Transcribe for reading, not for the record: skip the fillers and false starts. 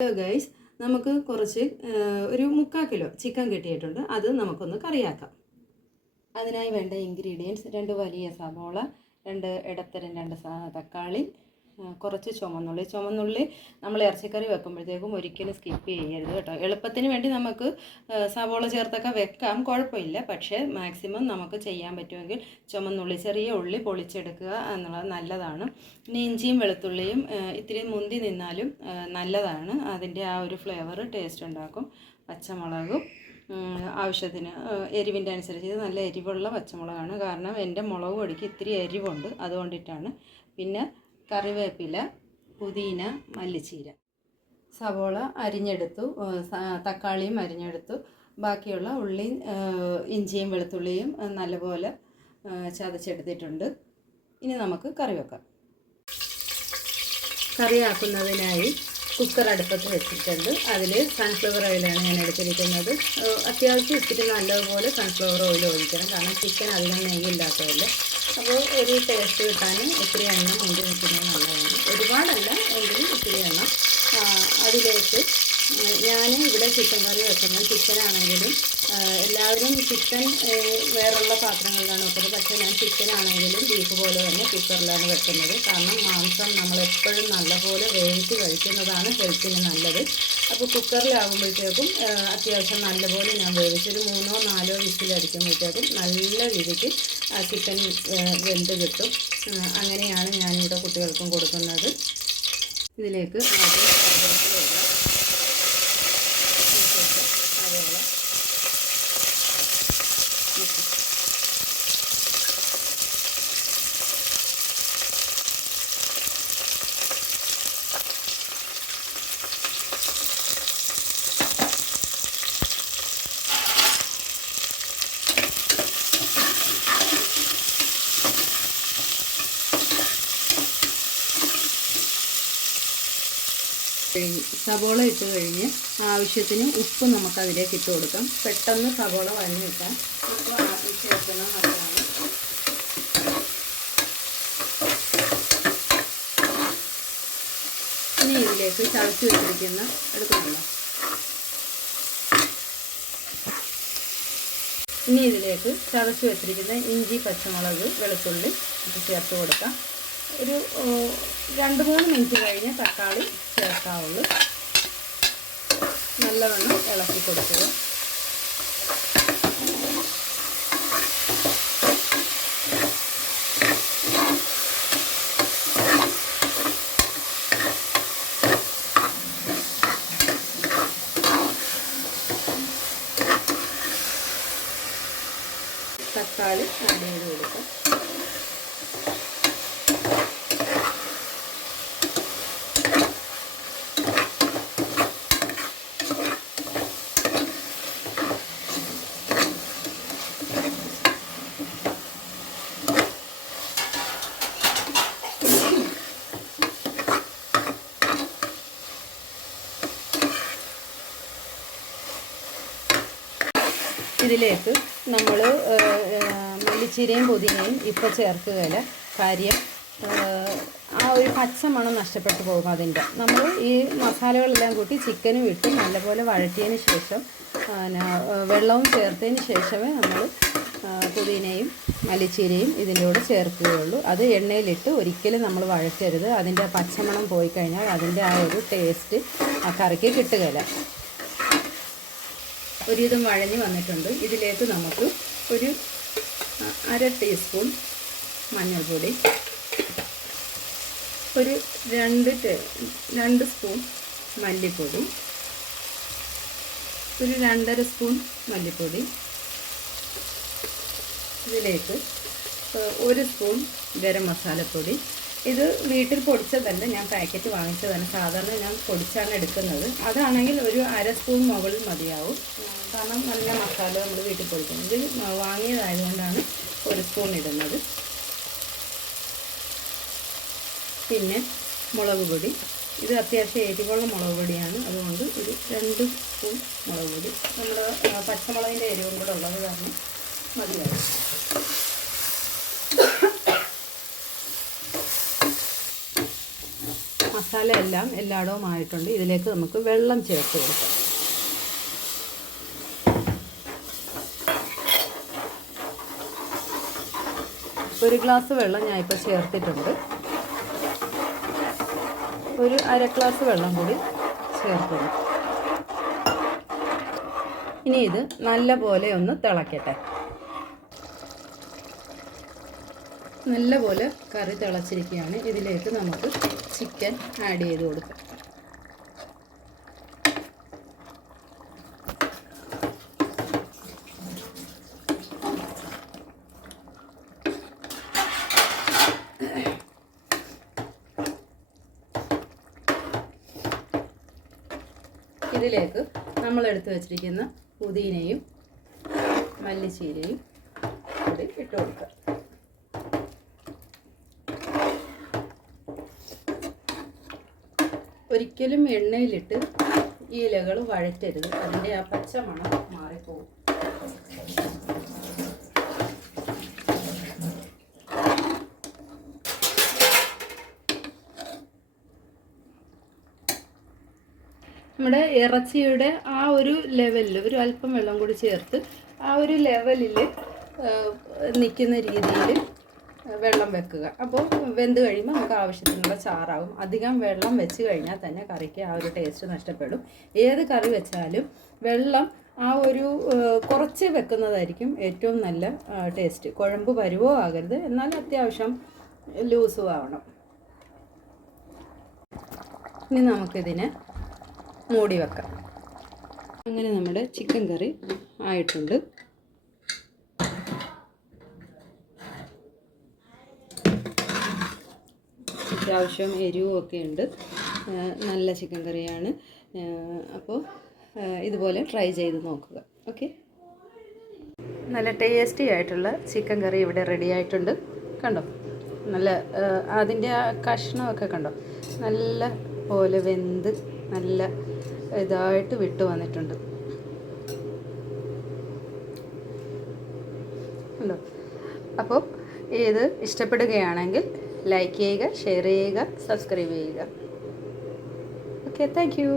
Hello guys, നമുക്ക് കുറച്ച് ഒരു 3/4 കിലോ ചിക്കൻ കിട്ടിയിട്ടുണ്ട്. അത് നമുക്കൊന്ന് കറിയാക്കാം. അതിനായി വേണ്ട ഇൻഗ്രീഡിയൻസ്: 2 വലിയ സവോള, 2 ഇടത്തരം 2 തക്കാളി, കുറച്ച് ചുമന്നുള്ളി നമ്മൾ ഇറച്ചിക്കറി വെക്കുമ്പോഴത്തേക്കും ഒരിക്കലും സ്കിപ്പ് ചെയ്യരുത് കേട്ടോ. എളുപ്പത്തിന് വേണ്ടി നമുക്ക് സവോള ചേർത്തൊക്കെ വെക്കാം, കുഴപ്പമില്ല. പക്ഷേ മാക്സിമം നമുക്ക് ചെയ്യാൻ പറ്റുമെങ്കിൽ ചുമന്നുള്ളി, ചെറിയ ഉള്ളി പൊളിച്ചെടുക്കുക എന്നുള്ളത് നല്ലതാണ്. പിന്നെ ഇഞ്ചിയും വെളുത്തുള്ളിയും ഇത്തിരി മുന്തി നിന്നാലും നല്ലതാണ്. അതിൻ്റെ ആ ഒരു ഫ്ലേവർ ടേസ്റ്റ് ഉണ്ടാക്കും. പച്ചമുളകും ആവശ്യത്തിന് എരിവിൻ്റെ അനുസരിച്ച്. ഇത് നല്ല എരിവുള്ള പച്ചമുളകാണ്, കാരണം എൻ്റെ മുളക് പൊടിക്ക് ഇത്തിരി എരിവുണ്ട്, അതുകൊണ്ടിട്ടാണ്. പിന്നെ കറിവേപ്പില, പുതിന, മല്ലിച്ചീര. സവോള അരിഞ്ഞെടുത്തു, തക്കാളിയും അരിഞ്ഞെടുത്തു. ബാക്കിയുള്ള ഉള്ളിയും ഇഞ്ചിയും വെളുത്തുള്ളിയും നല്ലപോലെ ചതച്ചെടുത്തിട്ടുണ്ട്. ഇനി നമുക്ക് കറി വെക്കാം. കറിയാക്കുന്നതിനായി കുക്കർ അടുപ്പത്ത് വെച്ചിട്ടുണ്ട്. അതിൽ സൺഫ്ലവർ ഓയിലാണ് ഞാൻ എടുത്തിരിക്കുന്നത്. അത്യാവശ്യം ഇത്തിരി നല്ലതുപോലെ സൺഫ്ലവർ ഓയിൽ ഒഴിക്കണം, കാരണം ചിക്കൻ അധികം നെയ്യില്ലാത്തതല്ലേ. അപ്പോൾ ഒരു ടേസ്റ്റ് കിട്ടാൻ ഇത്തിരി എണ്ണ മുന്തി നിൽക്കുന്നത് നല്ലതാണ്. ഒരുപാടല്ല, എങ്കിലും ഇത്തിരി എണ്ണ. അതിലേക്ക് ഞാൻ ഇവിടെ ചിക്കൻ കറി വെക്കുന്നത്, ചിക്കനാണെങ്കിലും എല്ലാവരും ചിക്കൻ വേറുള്ള പാത്രങ്ങളിലാണ് വെക്കുന്നത്. പക്ഷേ ഞാൻ ചിക്കനാണെങ്കിലും ബീഫ് പോലെ തന്നെ കുക്കറിലാണ് വെക്കുന്നത്. കാരണം മാംസം നമ്മളെപ്പോഴും നല്ലപോലെ വേവിച്ച് കഴിക്കുന്നതാണ് ഹെൽത്തിന് നല്ലത്. അപ്പോൾ കുക്കറിലാകുമ്പോഴത്തേക്കും അത്യാവശ്യം നല്ലപോലെ ഞാൻ വേവിച്ചൊരു 3-4 വിസിലടിക്കുമ്പോഴത്തേക്കും നല്ല രീതിക്ക് ചിക്കൻ വെന്ത് കിട്ടും. അങ്ങനെയാണ് ഞാനിവിടെ കുട്ടികൾക്കും കൊടുക്കുന്നത്. ഇതിലേക്ക് സവോള ഇട്ട് കഴിഞ്ഞ് ആവശ്യത്തിന് ഉപ്പ് നമുക്കതിലേക്ക് ഇട്ട് കൊടുക്കാം. പെട്ടെന്ന് സവോള വഴഞ്ഞ് വെക്കാൻ ഉപ്പ് ചേർക്കുന്നത് നല്ലതാണ്. ഇനി ഇതിലേക്ക് ചതച്ച് വെച്ചിരിക്കുന്ന എടുക്കുന്നുണ്ടോ ഇനി ഇതിലേക്ക് ചതച്ച് വെച്ചിരിക്കുന്ന ഇഞ്ചി, പച്ചമുളക്, വെളുത്തുള്ളി ഇത് ചേർത്ത് കൊടുക്കാം. ഒരു 2-3 മിനിറ്റ് കഴിഞ്ഞ് തക്കാളി ചേർക്കാവുള്ളൂ. നല്ലവണ്ണം ഇളക്കി കൊടുക്കുക. തക്കാളി ആഡ് ചെയ്ത് കൊടുക്കാം. ഇതിലേക്ക് നമ്മൾ മല്ലിച്ചീരയും പുതിനയും ഇപ്പോൾ ചേർക്കുകയില്ല. കാര്യം ആ ഒരു പച്ചമണം നഷ്ടപ്പെട്ടു പോകും അതിൻ്റെ. നമ്മൾ ഈ മസാലകളെല്ലാം കൂട്ടി ചിക്കനും ഇട്ട് നല്ലപോലെ വഴറ്റിയതിന് ശേഷം വെള്ളവും ചേർത്തതിന് ശേഷമേ നമ്മൾ പുതിനയും മല്ലിച്ചീരയും ഇതിൻ്റെ കൂടെ ചേർക്കുകയുള്ളൂ. അത് എണ്ണയിലിട്ട് ഒരിക്കലും നമ്മൾ വഴറ്റരുത്. അതിൻ്റെ പച്ചമണം പോയി കഴിഞ്ഞാൽ അതിൻ്റെ ആ ഒരു ടേസ്റ്റ് ആ കറിക്ക് കിട്ടുകയില്ല. ഒരുവിധം വഴഞ്ഞ് വന്നിട്ടുണ്ട്. ഇതിലേക്ക് നമുക്ക് ഒരു 1/2 ടീസ്പൂൺ മഞ്ഞൾപ്പൊടി, ഒരു 2 സ്പൂൺ മല്ലിപ്പൊടി, ഒരു 2.5 സ്പൂൺ മല്ലിപ്പൊടി, ഇതിലേക്ക് 1 സ്പൂൺ ഗരം മസാലപ്പൊടി. ഇത് വീട്ടിൽ പൊടിച്ചതല്ല, ഞാൻ പാക്കറ്റ് വാങ്ങിച്ചതാണ്. സാധാരണ ഞാൻ പൊടിച്ചാണ് എടുക്കുന്നത്. അതാണെങ്കിൽ ഒരു 1/2 സ്പൂൺ മുകളിൽ മതിയാവും, കാരണം നല്ല മസാല നമ്മൾ വീട്ടിൽ പൊടിക്കുന്നത്. ഇത് വാങ്ങിയതായതുകൊണ്ടാണ് 1 സ്പൂൺ ഇടുന്നത്. പിന്നെ മുളക് പൊടി, ഇത് അത്യാവശ്യം എരിവുള്ള മുളക് പൊടിയാണ്, അതുകൊണ്ട് ഒരു 2 സ്പൂൺ മുളക് പൊടി. നമ്മൾ പച്ചമുളകിൻ്റെ എരിവും കൂടെ ഉള്ളത് കാരണം മതിയാവും. മസാല എല്ലാം എല്ലായിടവും ആയിട്ടുണ്ട്. ഇതിലേക്ക് നമുക്ക് വെള്ളം ചേർത്ത് കൊടുക്കാം. ഒരു ഗ്ലാസ് വെള്ളം ഞാൻ ഇപ്പോൾ ചേർത്തിട്ടുണ്ട്. ഒരു അര ഗ്ലാസ് വെള്ളം കൂടി ചേർക്കുന്നു. ഇനി ഇത് നല്ല പോലെ ഒന്ന് തിളക്കട്ടെ. നല്ല പോലെ കറി തിളച്ചിരിക്കുകയാണ്. ഇതിലേക്ക് നമുക്ക് ചിക്കൻ ആഡ് ചെയ്ത് കൊടുക്കാം. ഇതിലേക്ക് നമ്മൾ എടുത്തു വച്ചിരിക്കുന്ന പുതിനയും മല്ലിച്ചീരയും കൂടി ഇട്ട് കൊടുക്കുക. ഒരിക്കലും എണ്ണയിലിട്ട് ഈ ഇലകൾ വഴറ്റരുത്. അതിൻ്റെ ആ പച്ച മണം മാറിപ്പോകും. നമ്മുടെ ഇറച്ചിയുടെ ആ ഒരു ലെവലിൽ ഒരു അല്പം വെള്ളം കൂടി ചേർത്ത് ആ ഒരു ലെവലിൽ നിൽക്കുന്ന രീതിയിൽ വെള്ളം വെക്കുക. അപ്പോൾ വെന്ത് കഴിയുമ്പോൾ നമുക്ക് ആവശ്യത്തിനുള്ള ചാറാവും. അധികം വെള്ളം വെച്ച് കഴിഞ്ഞാൽ തന്നെ കറിക്ക് ആ ഒരു ടേസ്റ്റ് നഷ്ടപ്പെടും. ഏത് കറി വെച്ചാലും വെള്ളം ആ ഒരു കുറച്ച് വെക്കുന്നതായിരിക്കും ഏറ്റവും നല്ല ടേസ്റ്റ്. കുഴമ്പ് പരുവോ ആകരുത്, എന്നാൽ അത്യാവശ്യം ലൂസും ആവണം. ഇനി നമുക്കിതിനെ മൂടി വെക്കാം. അങ്ങനെ നമ്മുടെ ചിക്കൻ കറി ആയിട്ടുണ്ട്. അത്യാവശ്യം എരിവും ഒക്കെ ഉണ്ട്. നല്ല ചിക്കൻ കറിയാണ്. അപ്പോൾ ഇതുപോലെ ട്രൈ ചെയ്ത് നോക്കുക. ഓക്കെ, നല്ല ടേസ്റ്റി ആയിട്ടുള്ള ചിക്കൻ കറി ഇവിടെ റെഡി ആയിട്ടുണ്ട്. കണ്ടോ, നല്ല അതിൻ്റെ ആ കഷ്ണമൊക്കെ കണ്ടോ, നല്ല പോലെ വെന്ത് നല്ല ഇതായിട്ട് വിട്ടു വന്നിട്ടുണ്ട്. ഉണ്ടോ? അപ്പോൾ ഇത് ഇഷ്ടപ്പെടുകയാണെങ്കിൽ ലൈക്ക് ചെയ്യുക, ഷെയർ ചെയ്യുക, സബ്സ്ക്രൈബ് ചെയ്യുക. Okay, thank you.